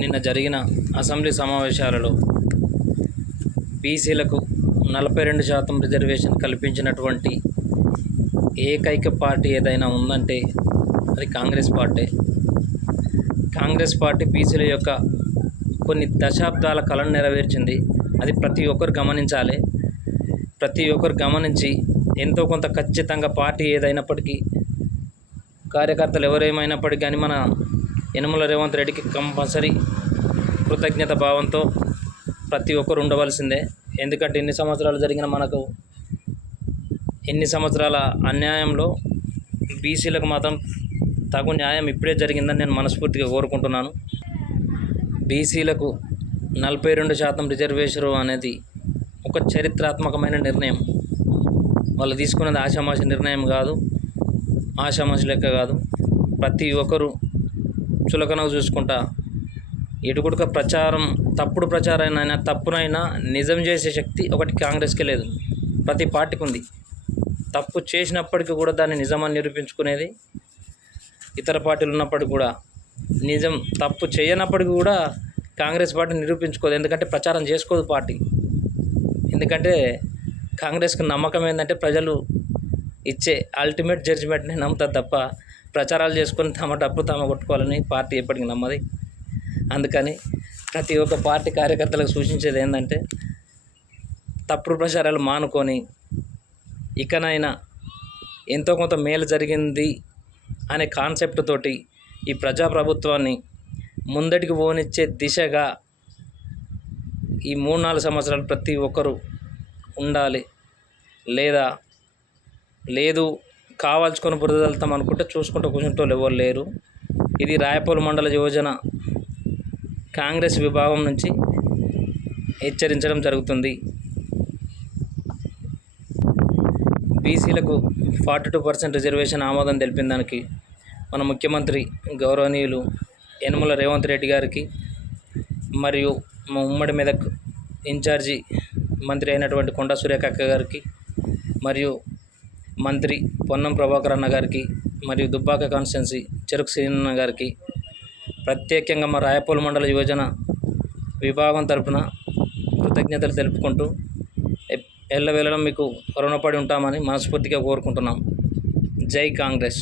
నిన్న జరిగిన అసెంబ్లీ సమావేశాలలో బీసీలకు 42% రిజర్వేషన్ కల్పించినటువంటి ఏకైక పార్టీ ఏదైనా ఉందంటే అది కాంగ్రెస్ పార్టీ. కాంగ్రెస్ పార్టీ బీసీల యొక్క కొన్ని దశాబ్దాల కలను నెరవేర్చింది. అది ప్రతి ఒక్కరు గమనించాలి. ప్రతి ఒక్కరు గమనించి ఎంతో కొంత ఖచ్చితంగా పార్టీ ఏదైనప్పటికీ, కార్యకర్తలు ఎవరేమైనప్పటికీ కానీ మన యనమల రేవంత్ రెడ్డికి కంపల్సరీ కృతజ్ఞత భావంతో ప్రతి ఒక్కరు ఉండవలసిందే. ఎందుకంటే ఎన్ని సంవత్సరాలు జరిగిన మనకు ఎన్ని సంవత్సరాల అన్యాయంలో బీసీలకు మాత్రం తగు న్యాయం ఇప్పుడే జరిగిందని నేను మనస్ఫూర్తిగా కోరుకుంటున్నాను. బీసీలకు 42% రిజర్వేషన్ అనేది ఒక చరిత్రాత్మకమైన నిర్ణయం. వాళ్ళు తీసుకున్నది ఆషామాషి నిర్ణయం కాదు, ఆషామాషి లెక్క కాదు. ప్రతి ఒక్కరు చులకనగా చూసుకుంటా ఎటుకుడుక ప్రచారం, తప్పుడు ప్రచారాన్ని తప్పునైనా నిజం చేసే శక్తి ఒకటి కాంగ్రెస్కే లేదు, ప్రతి పార్టీకి ఉంది. తప్పు చేసినప్పటికీ కూడా దాన్ని నిజమని నిరూపించుకునేది ఇతర పార్టీలు ఉన్నప్పటికీ కూడా, నిజం తప్పు చేయనప్పటికీ కూడా కాంగ్రెస్ పార్టీ నిరూపించుకోదు. ఎందుకంటే ప్రచారం చేసుకోదు పార్టీ. ఎందుకంటే కాంగ్రెస్కి నమ్మకం ఏంటంటే ప్రజలు ఇచ్చే అల్టిమేట్ జడ్జిమెంట్ని నమ్ముతుంది తప్ప ప్రచారాలు చేసుకొని తమ డబ్బు తాము కొట్టుకోవాలని పార్టీ ఎప్పటికీ నమ్మది. అందుకని ప్రతి ఒక్క పార్టీ కార్యకర్తలకు సూచించేది ఏంటంటే తప్పుడు ప్రచారాలు మానుకొని ఇకనైనా ఎంతో కొంత మేలు జరిగింది అనే కాన్సెప్ట్ తోటి ఈ ప్రజాప్రభుత్వాన్ని ముందటికి పోనిచ్చే దిశగా ఈ 3-4 సంవత్సరాలు ప్రతి ఒక్కరూ ఉండాలి. లేదు కావాల్చుకొని బురదలుతాం అనుకుంటే చూసుకుంటూ కూర్చుంటూ ఎవరు లేరు. ఇది రాయపూల్ మండల యువజన కాంగ్రెస్ విభాగం నుంచి హెచ్చరించడం జరుగుతుంది. బీసీలకు 42% రిజర్వేషన్ ఆమోదం తెలిపిన దానికి మన ముఖ్యమంత్రి గౌరవనీయులు యనమల రేవంత్ రెడ్డి గారికి, మరియు మా ఉమ్మడి మెదక్ ఇన్ఛార్జి మంత్రి అయినటువంటి కొండా సురేఖక్క గారికి, మరియు మంత్రి పొన్నం ప్రభాకర్ అన్న గారికి, మరియు దుబ్బాక కాన్స్టిట్యున్సీ చెరుకు శ్రీనన్న గారికి ప్రత్యేకంగా మా రాయపూల్ మండల యువజన విభాగం తరపున కృతజ్ఞతలు తెలుపుకుంటూ ఎల్లవేళలా మీకు రుణపడి ఉంటామని మనస్ఫూర్తిగా కోరుకుంటున్నాం. జై కాంగ్రెస్.